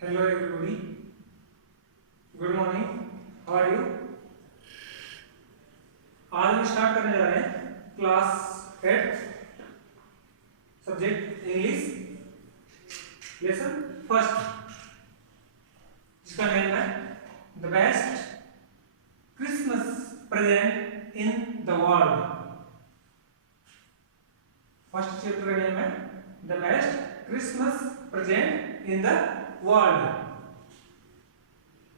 Hello everybody. Good morning. How are you? आज हम start करने जा रहे हैं class 8 subject English lesson first, जिसका नेम है the best Christmas present in the world. First chapter का नेम है the best Christmas present in the world.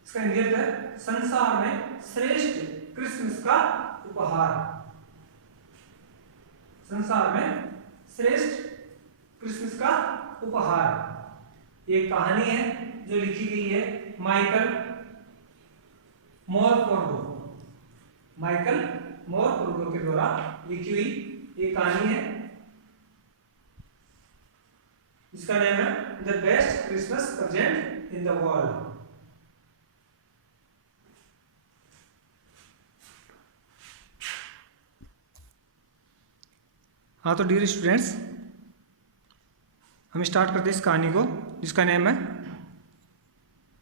इसका इंग्लिश है संसार में श्रेष्ठ क्रिसमस का उपहार। संसार में श्रेष्ठ क्रिसमस का उपहार एक कहानी है जो लिखी गई है माइकल मोरपोर्गो। माइकल मोरपोर्गो के द्वारा लिखी हुई एक कहानी है जिसका नाम है the best Christmas present in the world. हाँ, तो डियर स्टूडेंट्स, हम स्टार्ट करते हैं इस कहानी को जिसका नेम है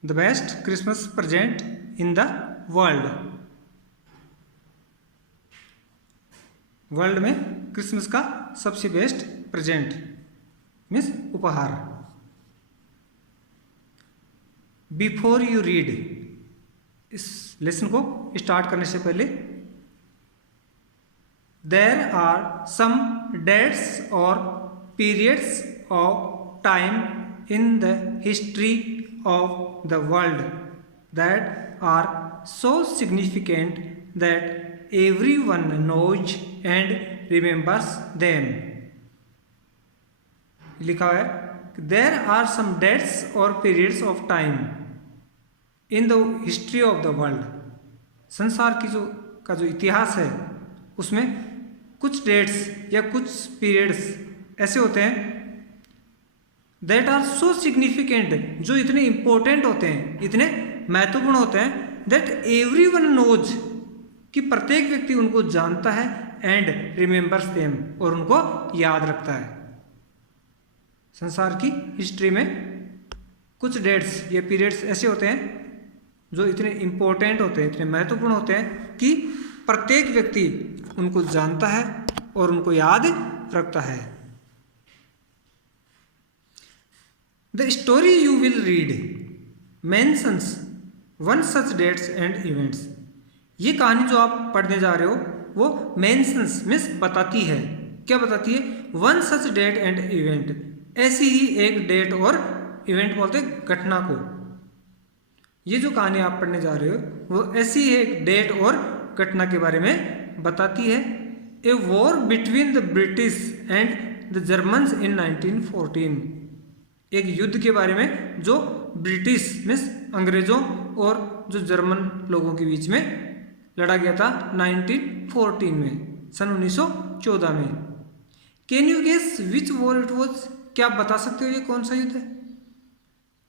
the best Christmas present in the world. World में क्रिसमस का सबसे बेस्ट प्रेजेंट मीन्स उपहार। बिफोर यू रीड, इस लेसन को स्टार्ट करने से पहले there are some dates or periods of time in the history of the world that are so significant that everyone knows and remembers them. लिखा है there are some dates or periods of time in the history of the world। संसार की जो इतिहास है उसमें कुछ dates या कुछ पीरियड्स ऐसे होते हैं दैट आर सो सिग्निफिकेंट, जो इतने इंपॉर्टेंट होते हैं, इतने महत्वपूर्ण होते हैं दैट एवरीवन नोज, कि प्रत्येक व्यक्ति उनको जानता है एंड रिमेंबर्स देम, और उनको याद रखता है। संसार की हिस्ट्री में कुछ डेट्स या पीरियड्स ऐसे होते हैं जो इतने इंपॉर्टेंट होते हैं, इतने महत्वपूर्ण होते हैं कि प्रत्येक व्यक्ति उनको जानता है और उनको याद रखता है। The story you will read mentions one such dates and events. ये कहानी जो आप पढ़ने जा रहे हो वो मेंशंस मीन्स बताती है। क्या बताती है? One such date and event, ऐसी ही एक डेट और इवेंट बोलते घटना को। ये जो कहानी आप पढ़ने जा रहे हो वो ऐसी ही एक डेट और घटना के बारे में बताती है। A war between the British and the Germans in 1914, एक युद्ध के बारे में जो ब्रिटिश मीन्स अंग्रेजों और जो जर्मन लोगों के बीच में लड़ा गया था 1914 में, सन 1914 में। Can you guess which war it was? क्या आप बता सकते हो ये कौन सा युद्ध है?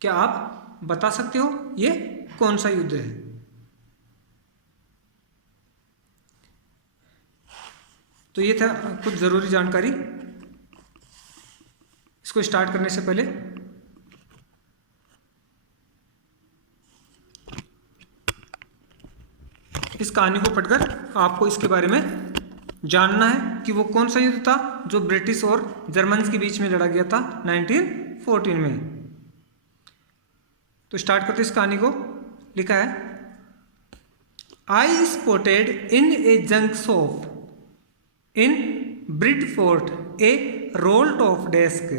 क्या आप बता सकते हो ये कौन सा युद्ध है? तो ये था कुछ ज़रूरी जानकारी। इसको स्टार्ट करने से पहले इस कहानी को पढ़कर आपको इसके बारे में जानना है कि वो कौन सा युद्ध था जो ब्रिटिश और जर्मन्स के बीच में लड़ा गया था 1914 में। तो स्टार्ट करते इस कहानी को। लिखा है आई spotted in A junk shop in Bridport a rolled off desk।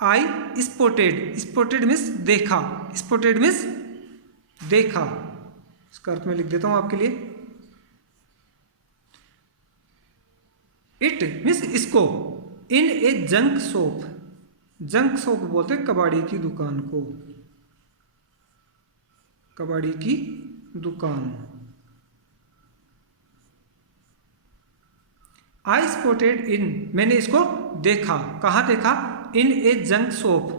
I spotted, spotted means देखा, spotted means देखा। इसका अर्थ मैं लिख देता हूं आपके लिए। It means इसको, in a junk shop, junk shop बोलते हैं कबाड़ी की दुकान को, कबाड़ी की दुकान। आई स्पॉटेड इन, मैंने इसको देखा। कहाँ देखा? इन ए जंक शॉप,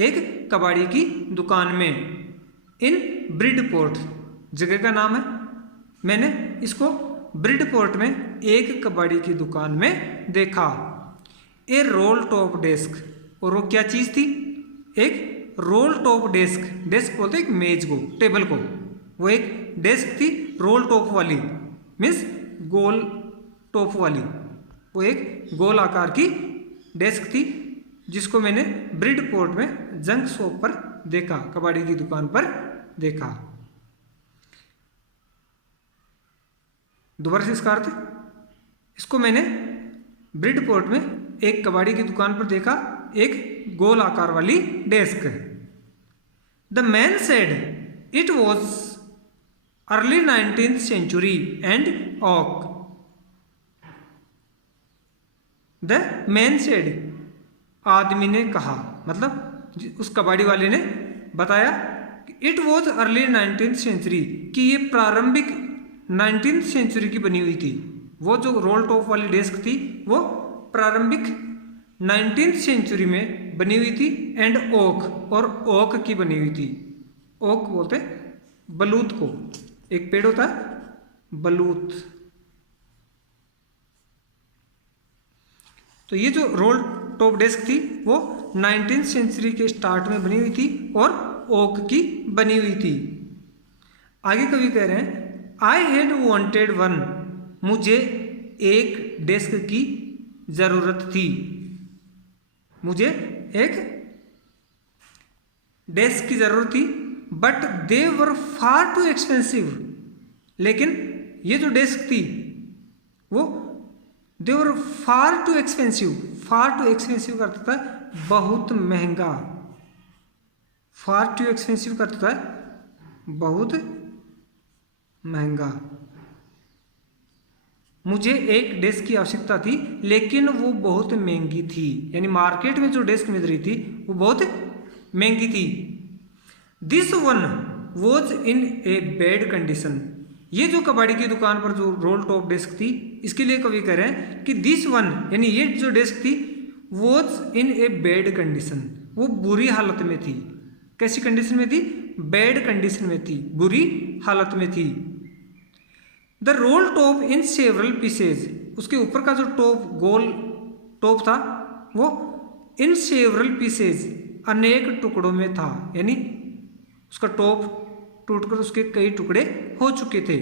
एक कबाड़ी की दुकान में। इन ब्रिडपोर्ट, जगह का नाम है। मैंने इसको ब्रिडपोर्ट में एक कबाड़ी की दुकान में देखा। ए रोल टॉप डेस्क, और वो क्या चीज़ थी? एक रोल टॉप डेस्क, डेस्क बोलते एक मेज को, टेबल को, वो एक डेस्क थी रोल टॉप वाली, मीन्स गोल टॉप वाली, वो एक गोल आकार की डेस्क थी जिसको मैंने ब्रिडपोर्ट में जंक शॉप पर देखा, कबाड़ी की दुकान पर देखा। दोबारा से इसका अर्थ, इसको मैंने ब्रिडपोर्ट में एक कबाड़ी की दुकान पर देखा, एक गोल आकार वाली desk. The man said it was early 19th century and ऑक। द मैन सेड, आदमी ने कहा, मतलब उस कबाड़ी वाले ने बताया, it was early 19th century, कि ये प्रारंभिक 19th century की बनी हुई थी। वो जो रोल टॉप वाली डेस्क थी वो प्रारंभिक 19th century में बनी हुई थी, एंड ओक, और ओक की बनी हुई थी। ओक बोलते बलूत को, एक पेड़ होता है बलूत। तो ये जो रोल टॉप डेस्क थी वो 19th century के स्टार्ट में बनी हुई थी और ओक की बनी हुई थी। आगे कवि कह रहे हैं, आई हैड वॉन्टेड वन, मुझे एक डेस्क की जरूरत थी, मुझे एक डेस्क की जरूरत थी, but they were far too expensive, लेकिन ये जो डेस्क थी वो दे वर फार टू एक्सपेंसिव, फार टू एक्सपेंसिव करता था बहुत महंगा, फार टू एक्सपेंसिव करता था बहुत महंगा। मुझे एक डेस्क की आवश्यकता थी लेकिन वो बहुत महंगी थी, यानी मार्केट में जो डेस्क मिल रही थी वो बहुत महंगी थी। This one was in a bad condition, ये जो कबाड़ी की दुकान पर जो रोल टॉप डेस्क थी इसके लिए कवि कह रहे हैं कि दिस वन, यानी ये जो डेस्क थी, was in a bad condition, वो बुरी हालत में थी। कैसी कंडीशन में थी? बैड कंडीशन में थी, बुरी हालत में थी। The role top in several pieces, उसके ऊपर का जो टॉप, गोल टॉप था, वो इन सेवरल पीसेज, अनेक टुकड़ों में था, यानी उसका टॉप टूटकर उसके कई टुकड़े हो चुके थे।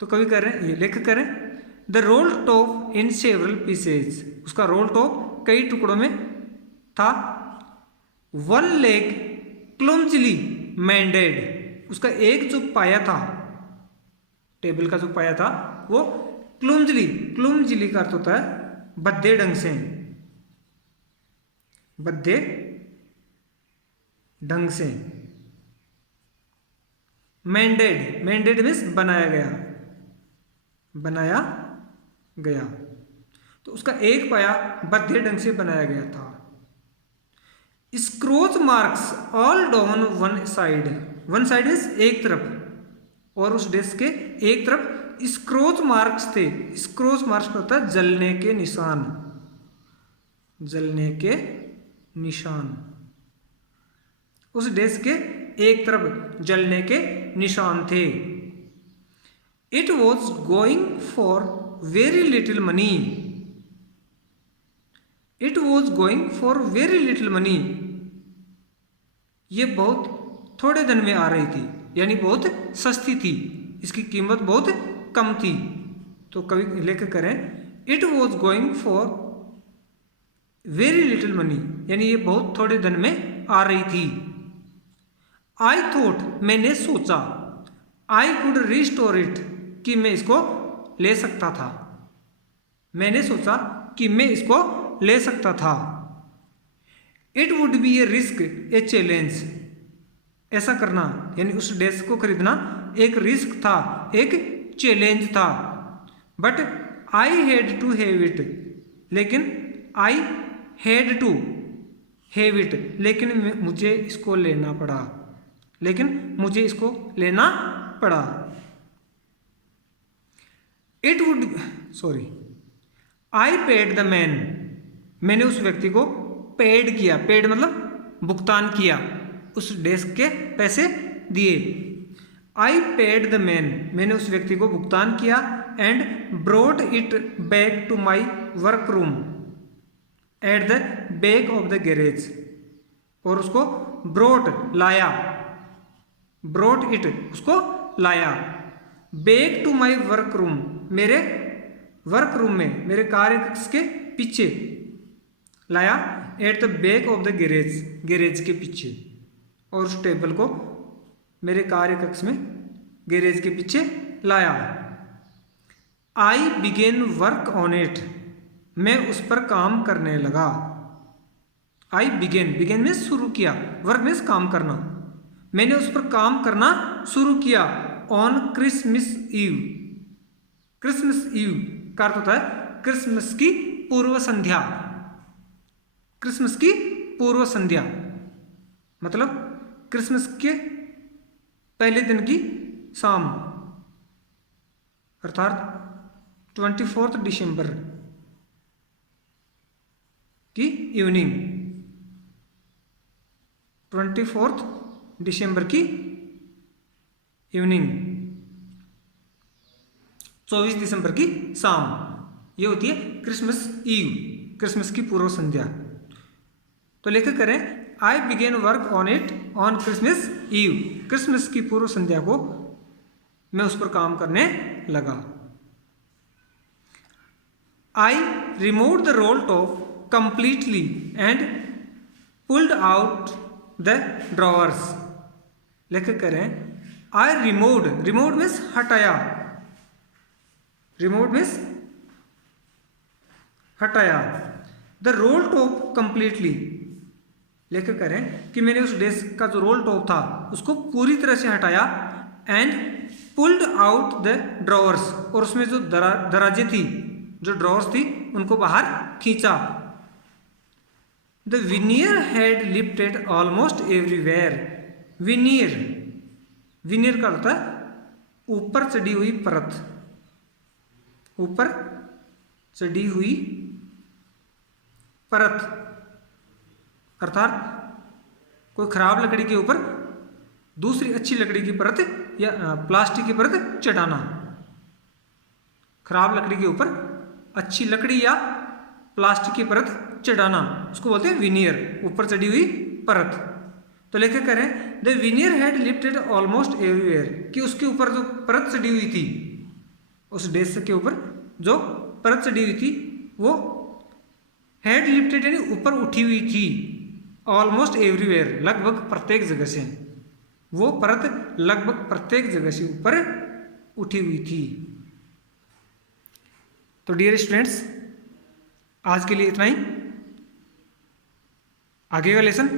तो कवि कह रहे हैं, ये लेखक कह रहे हैं, the role top in several pieces, उसका रोल टॉप कई टुकड़ों में था। वन लेग क्लमजली मेंडेड, उसका एक जो पाया था, टेबल का जो पाया था, वो क्लमजली, क्लमजली का अर्थ होता है भद्दे ढंग से, भद्दे ढंग से। मेंडेड, मेंडेड मीन्स बनाया गया, बनाया गया। तो उसका एक पाया भद्दे ढंग से बनाया गया था। Scorch marks all down one side, one side means एक तरफ, और उस डेस्क के एक तरफ स्क्रोच मार्क्स थे। स्क्रोच मार्क्स का होता है जलने के निशान, जलने के निशान। उस डेस्क के एक तरफ जलने के निशान थे। It was going for very little money, it was going for very little money, ये बहुत थोड़े धन में आ रही थी, यानी बहुत सस्ती थी, इसकी कीमत बहुत कम थी। तो कवि लेखक करें, it was going for very little money, यानी ये बहुत थोड़े धन में आ रही थी। आई थॉट, मैंने सोचा, आई कुड रिस्टोर इट, कि मैं इसको ले सकता था, मैंने सोचा कि मैं इसको ले सकता था। It would be A risk a challenge, ऐसा करना यानी उस डेस्क को खरीदना एक रिस्क था, एक चैलेंज था। But I had to have it, लेकिन I had to have it, लेकिन मुझे इसको लेना पड़ा, लेकिन मुझे इसको लेना पड़ा। It would, sorry, I paid the man, मैंने उस व्यक्ति को पेड किया, पेड मतलब भुगतान किया, उस डेस्क के पैसे दिए। आई पेड द मैन, मैंने उस व्यक्ति को भुगतान किया, and brought it back to my work room at the back of the garage, और उसको ब्रोट लाया, ब्रोट इट उसको लाया। Back to my work room, मेरे वर्क रूम में, मेरे कार्य कक्ष के पीछे लाया। At the back of the garage, garage के पीछे, और उस टेबल को मेरे कार्य कक्ष में गैरेज के पीछे लाया। आई बिगेन वर्क ऑन इट, मैं उस पर काम करने लगा। आई बिगेन, बिगेन में शुरू किया, वर्क में काम करना, मैंने उस पर काम करना शुरू किया। On Christmas Eve, Christmas Eve का अर्थ होता है क्रिसमस की पूर्व संध्या, क्रिसमस की पूर्व संध्या मतलब क्रिसमस के पहले दिन की शाम, अर्थात 24 दिसंबर की इवनिंग, 24 दिसंबर की इवनिंग, 24 दिसंबर की शाम, ये होती है क्रिसमस ईव, क्रिसमस की पूर्व संध्या। तो लेखक करें I began work on it on Christmas Eve, Christmas की पूर्व संध्या को मैं उस पर काम करने लगा। I remove the role top completely and pulled out the drawers. लेखक करें आई रिमूव्ड, रिमूव्ड मीन्स हटाया, रिमूव्ड मीन्स हटाया, द रोल टॉप कंप्लीटली। लेखक करें कि मैंने उस डेस्क का जो रोल टॉप था उसको पूरी तरह से हटाया। And pulled out the drawers, और उसमें जो दराजें थी, जो ड्रॉवर्स थी, उनको बाहर खींचा। The veneer had lifted almost everywhere, veneer, veneer का होता है ऊपर चढ़ी हुई परत, ऊपर चढ़ी हुई परत, अर्थात कोई खराब लकड़ी के ऊपर दूसरी अच्छी लकड़ी की परत या प्लास्टिक की परत चढ़ाना, खराब लकड़ी के ऊपर अच्छी लकड़ी या प्लास्टिक की परत चढ़ाना, उसको बोलते हैं विनियर, ऊपर चढ़ी हुई परत। तो लेखक करें the veneer had lifted almost everywhere, कि उसके ऊपर जो परत चढ़ी हुई थी, उस डेस्क के ऊपर जो परत चढ़ी हुई थी वो हैड लिफ्टेड यानी ऊपर उठी हुई थी, ऑलमोस्ट एवरीवेयर लगभग प्रत्येक जगह से, वो परत लगभग प्रत्येक जगह से ऊपर उठी हुई थी। तो डियर स्टूडेंट्स, आज के लिए इतना ही। आगे का लेसन